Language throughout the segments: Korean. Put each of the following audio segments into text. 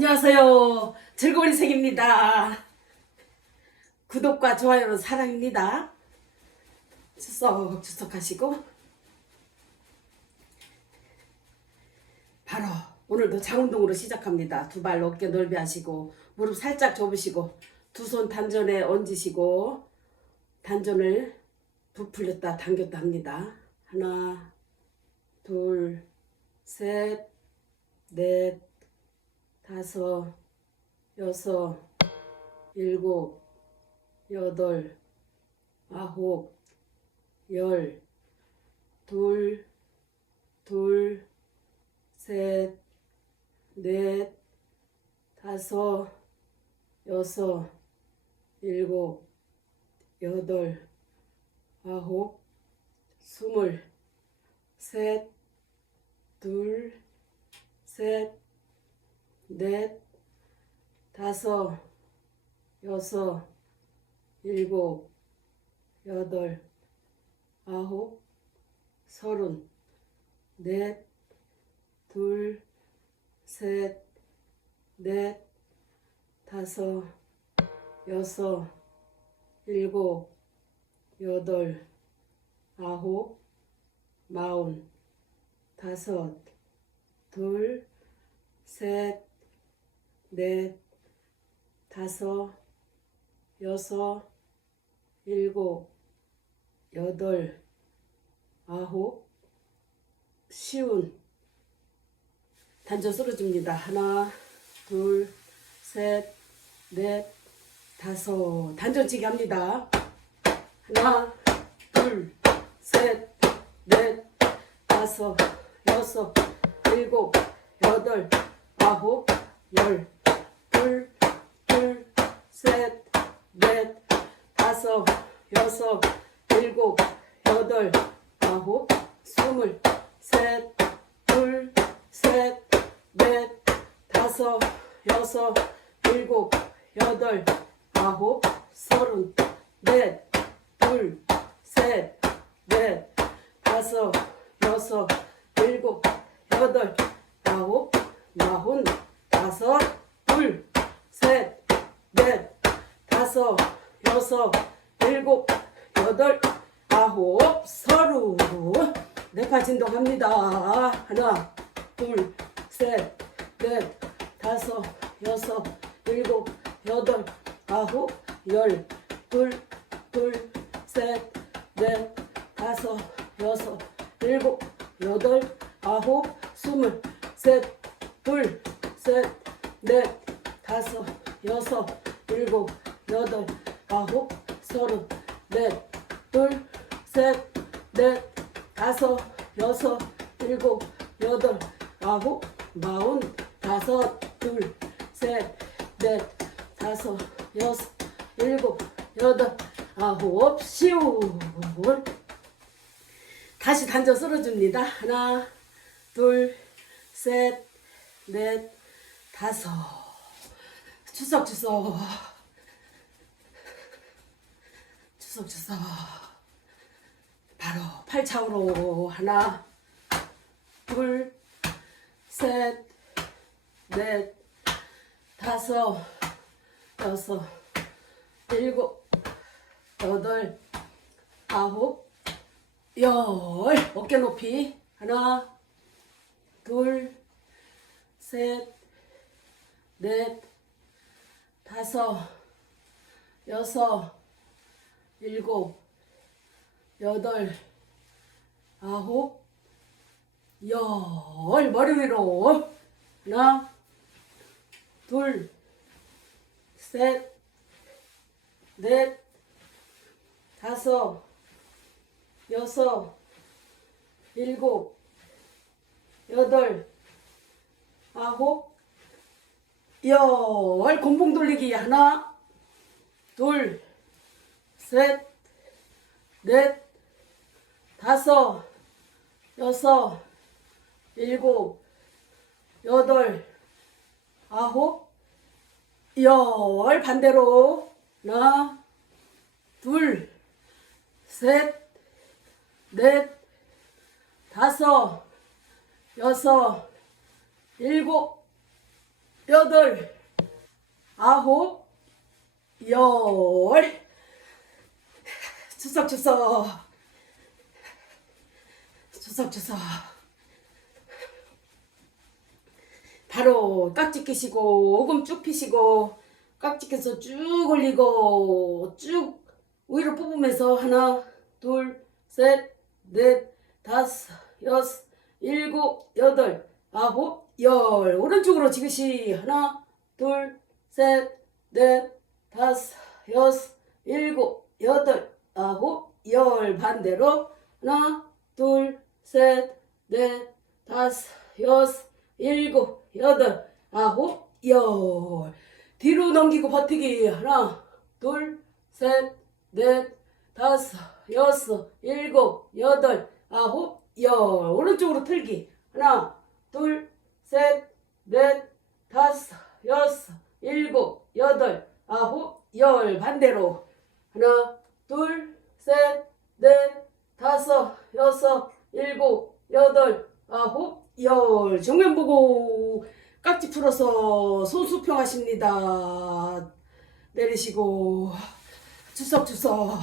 안녕하세요. 즐거운 인생입니다. 구독과 좋아요는 사랑입니다. 추석 추석하시고 바로 오늘도 장운동으로 시작합니다. 두 발 어깨 넓이 하시고 무릎 살짝 접으시고 두 손 단전에 얹으시고 단전을 부풀렸다 당겼다 합니다. 하나 둘 셋, 넷, 다섯, 여섯, 일곱, 여덟, 아홉, 열, 둘, 둘, 셋, 넷, 다섯, 여섯, 일곱, 여덟, 아홉, 스물, 셋, 둘, 셋, 넷, 다섯, 여섯, 일곱, 여덟, 아홉, 서른, 넷, 둘, 셋, 넷, 다섯, 여섯, 일곱, 여덟, 아홉, 마흔, 다섯, 둘, 셋, 넷, 다섯, 여섯, 일곱, 여덟, 아홉, 쉬운 단전 쓸어줍니다. 하나, 둘, 셋, 넷, 다섯. 단전치기 합니다. 하나, 둘, 셋, 넷, 다섯, 여섯, 일곱, 여덟, 아홉, 열, 둘, 둘, 셋, 넷, 다섯, 여섯, 일곱, 여덟, 아홉, 스물, 셋, 둘, 셋, 넷, 다섯, 여섯, 일곱, 여덟, 아홉, 서른, 넷, 둘, 셋, 넷, 다섯, 여섯, 일곱, 여덟, 아홉, 마흔, 다섯, 둘, 셋, 넷, 다섯, 여섯, 일곱, 여덟, 아홉, 서른. 네팔 진동합니다. 하나, 둘, 셋, 넷, 다섯, 여섯, 일곱, 여덟, 아홉, 열, 둘, 둘, 셋, 넷, 다섯, 여섯, 일곱, 여덟, 아홉, 스물, 셋, 둘, 셋, 넷, 다섯, 여섯, 일곱, 여덟, 아홉, 서른, 넷, 둘, 셋, 넷, 다섯, 여섯, 일곱, 여덟, 아홉, 마흔, 다섯, 둘, 셋, 넷, 다섯, 여섯, 일곱, 여덟, 아홉, 쉬운. 다시 단전 쓸어줍니다. 하나, 둘, 셋, 넷, 다섯. 추석 추석. 추석 추석. 바로 팔창으로 하나, 둘, 셋, 넷, 다섯, 여섯, 일곱, 여덟, 아홉, 열. 어깨 높이. 하나, 둘, 셋, 넷, 다섯, 여섯, 일곱, 여덟, 아홉, 열. 머리 위로. 하나, 둘, 셋, 넷, 다섯, 여섯, 일곱, 여덟, 아홉, 열. 곤봉 돌리기 하나, 둘, 셋, 넷, 다섯, 여섯, 일곱, 여덟, 아홉, 열. 반대로 하나, 둘, 셋, 넷, 다섯, 여섯, 일곱, 여덟, 아홉, 열. 주석주석. 주석주석. 바로 깍지 끼시고 오금 쭉 피시고 깍지 껴서 쭉 올리고 쭉 위로 뽑으면서 하나 둘셋넷 다섯 여섯 일곱 여덟 아홉 열. 오른쪽으로 지그시. 하나 둘 셋 넷 다섯 여섯 일곱 여덟 아홉 열 반대로. 하나 둘 셋 넷 다섯 여섯 일곱 여덟 아홉 열. 뒤로 넘기고 버티기. 하나 둘 셋 넷 다섯 여섯 일곱 여덟 아홉 열. 오른쪽으로 틀기. 하나 둘 셋 넷 다섯 여섯 일곱 여덟 아홉 열 반대로. 하나 둘 셋 넷 다섯 여섯 일곱 여덟 아홉 열. 정면 보고 깍지 풀어서 손 수평 하십니다. 내리시고. 주석주석.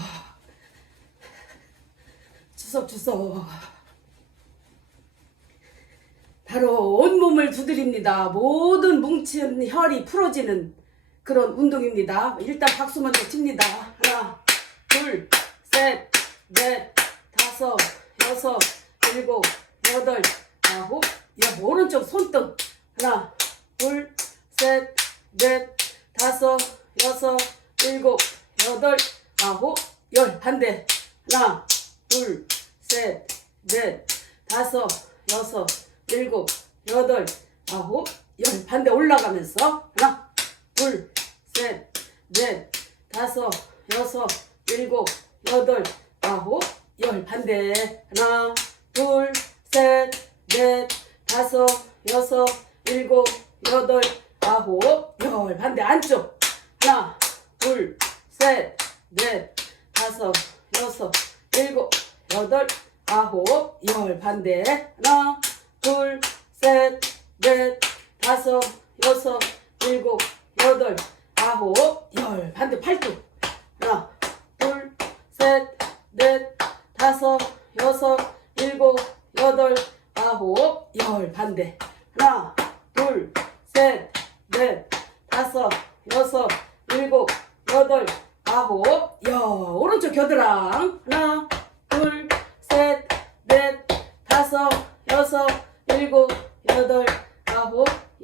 주석주석 바로 온몸을 두드립니다. 모든 뭉친 혈이 풀어지는 그런 운동입니다. 일단 박수 먼저 칩니다. 하나 둘 셋 넷 다섯 여섯 일곱 여덟 아홉 열 오른쪽 손등. 하나 둘 셋 넷 다섯 여섯 일곱 여덟 아홉 열. 반대. 하나 둘 셋 넷 다섯 여섯 일곱 여덟 아홉 열. 반대 올라가면서 하나 둘 셋 넷 다섯 여섯 일곱 여덟 아홉 열. 반대. 하나 둘 셋 넷 다섯 여섯 일곱 여덟 아홉 열. 반대 안쪽. 하나 둘 셋 넷 다섯 여섯 일곱 여덟 아홉 열. 반대. 하나 다섯 여섯 일곱 여덟 아홉 열. 반대 팔뚝. 하나 둘 셋 넷 다섯 여섯 일곱 여덟 아홉 열. 반대. 하나 둘 셋 넷 다섯 여섯 일곱 여덟 아홉 열. 오른쪽 겨드랑. 하나 둘 셋 넷 다섯 여섯 일곱 여덟 아홉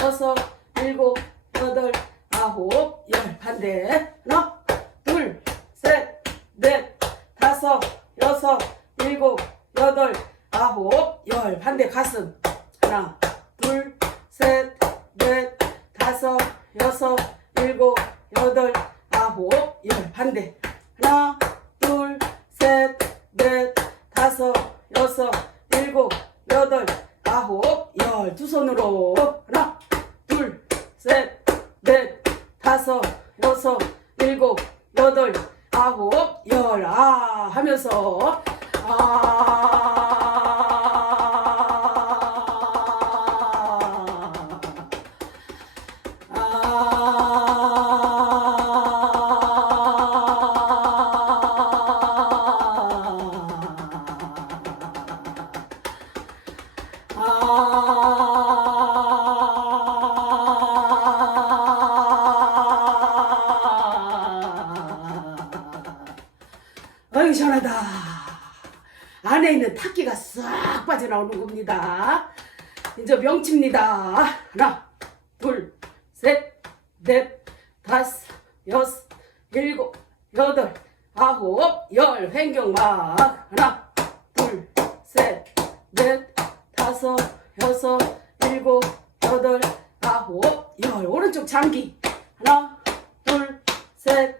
여섯 일곱 여덟 아홉 열. 반대. 하나 둘 셋 넷 다섯 여섯 일곱 여덟 아홉 열. 반대. 가슴. 하나 둘 셋 넷 다섯 여섯 일곱 여덟 아홉 열. 반대. 하나 둘 셋 넷 다섯 여섯 일곱 여덟 아홉 열. 두 손으로 하나 둘 셋 넷 다섯 여섯 일곱 여덟 아홉 열 아 하면서 아 안에 있는 탁기가 싹 빠져나오는 겁니다. 이제 명치입니다. 하나, 둘, 셋, 넷, 다섯, 여섯, 일곱, 여덟, 아홉, 열. 횡경막. 하나, 둘, 셋, 넷, 다섯, 여섯, 일곱, 여덟, 아홉, 열. 오른쪽 장기 하나 둘 셋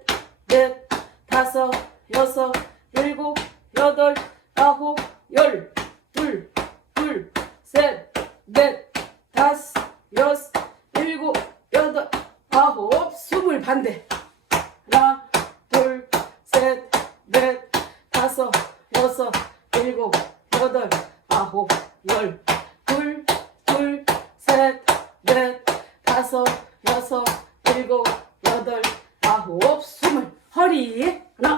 넷 다섯 여섯 일곱 여덟 아홉 열 둘 둘 셋 넷 다섯 여섯 일곱 여덟 아홉 스물 반대 하나 둘 셋 넷 다섯 여섯 일곱 여덟 아홉 열 둘, 둘, 셋, 넷, 다섯, 여섯, 일곱, 여덟, 아홉, 스물. 허리. 하나,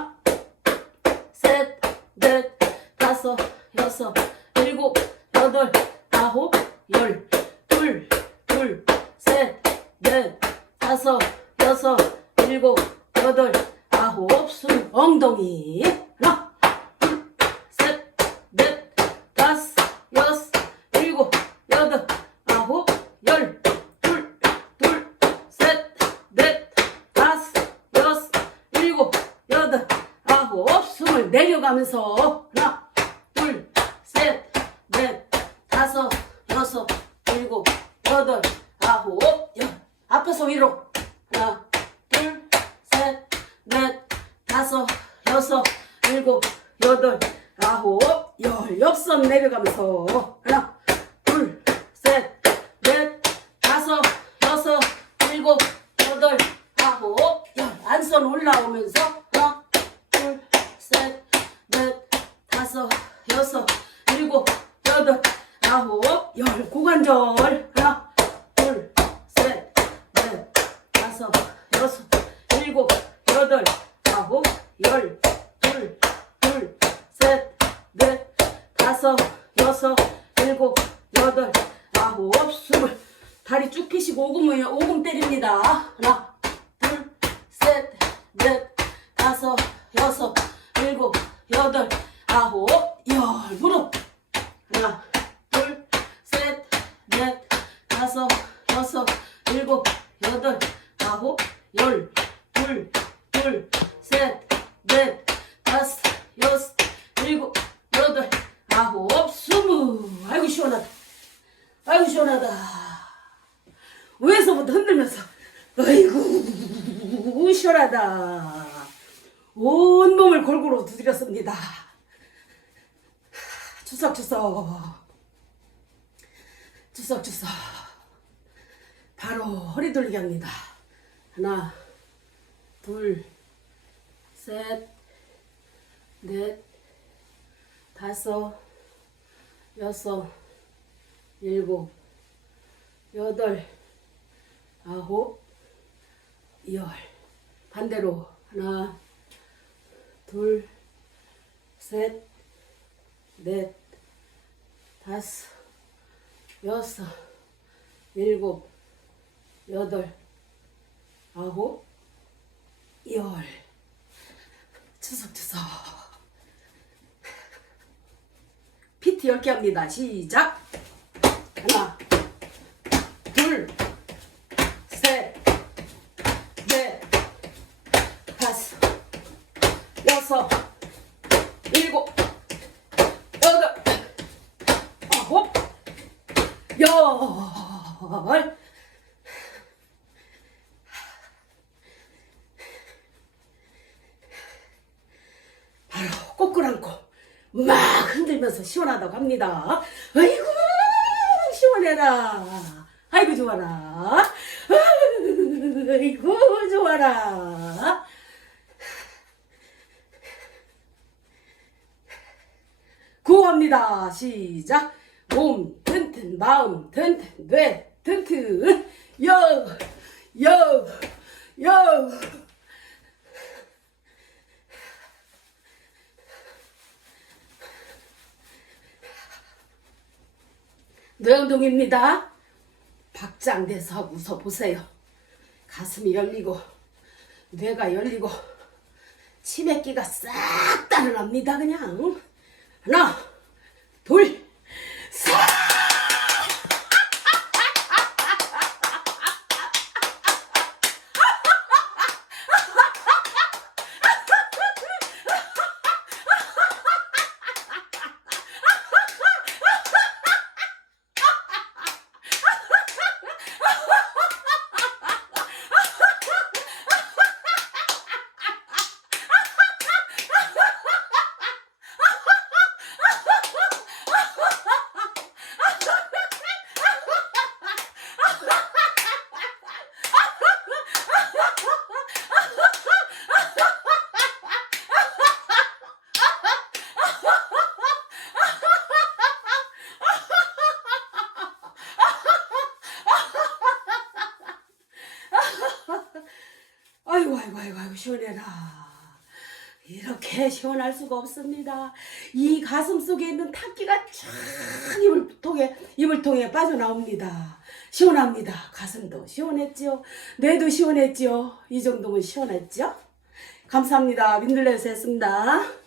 다섯, 여섯, 일곱, 여덟, 아홉, 열. 둘, 둘, 셋, 넷, 다섯, 여섯, 일곱, 여덟, 아홉, 스물. 엉덩이. 하나, 둘, 셋, 넷, 다섯, 여섯, 일곱, 여덟, 아홉, 열, 둘, 둘, 셋, 넷, 다섯, 여섯, 일곱, 여덟, 아홉, 스물 내려가면서 하나, 둘, 셋, 넷, 다섯, 여섯, 일곱, 여덟, 아홉, 열. 앞에서 위로 하나, 둘, 셋, 넷, 다섯, 여섯, 일곱, 여덟, 아홉, 열. 옆선 내려가면서 하나, 둘, 셋, 넷, 다섯, 여섯, 일곱, 여덟, 아홉, 열. 안선 올라오면서 하나, 둘, 셋, 넷, 다섯, 여섯, 일곱, 여덟, 아홉, 열. 고관절 하나, 둘, 셋, 넷, 다섯, 여섯, 일곱, 여덟, 아홉, 열, 둘, 둘, 셋, 넷, 다섯, 여섯, 일곱, 여덟, 아홉, 스물. 다리 쭉 펴시고 오금을 오금 때립니다. 하나, 둘, 셋, 넷, 다섯, 여섯, 일곱, 여덟, 아홉, 열. 무릎. 하나, 둘, 셋, 넷, 다섯, 여섯, 일곱, 여덟, 아홉, 열, 둘, 둘, 셋, 넷, 다섯, 여섯, 일곱, 여덟, 아홉, 스무. 아이고 시원하다. 아이고 시원하다. 위에서부터 흔들면서 아이고 시원하다. 온 몸을 골고루 두드렸습니다. 추석추석. 추석추석. 바로 허리 돌리기 합니다. 하나, 둘, 셋, 넷, 다섯, 여섯, 일곱, 여덟, 아홉, 열. 반대로 하나, 둘, 셋, 넷, 다섯, 여섯, 일곱, 여덟, 아홉, 열. 추석추석. 피트 10개 합니다. 시작. 하나, 둘, 셋, 넷, 다섯, 여섯, 일곱, 여덟, 아홉, 열. 바로 안고 막 흔들면서 시원하다고 합니다. 아이고 시원해라. 아이고 좋아라. 아이고 좋아라. 구호합니다. 시작. 몸 튼튼, 마음 튼튼, 뇌 튼튼, 여, 여, 여. 뇌운동입니다. 박장대서 웃어보세요. 가슴이 열리고 뇌가 열리고 치매기가 싹 달아납니다 그냥 하나 둘 아이고 아이고 아이고 시원해라. 이렇게 시원할 수가 없습니다. 이 가슴 속에 있는 탁기가 쫙 입을 통해 입을 통해 빠져나옵니다. 시원합니다. 가슴도 시원했지요. 뇌도 시원했지요. 이 정도면 시원했죠? 감사합니다. 민들레에서 했습니다.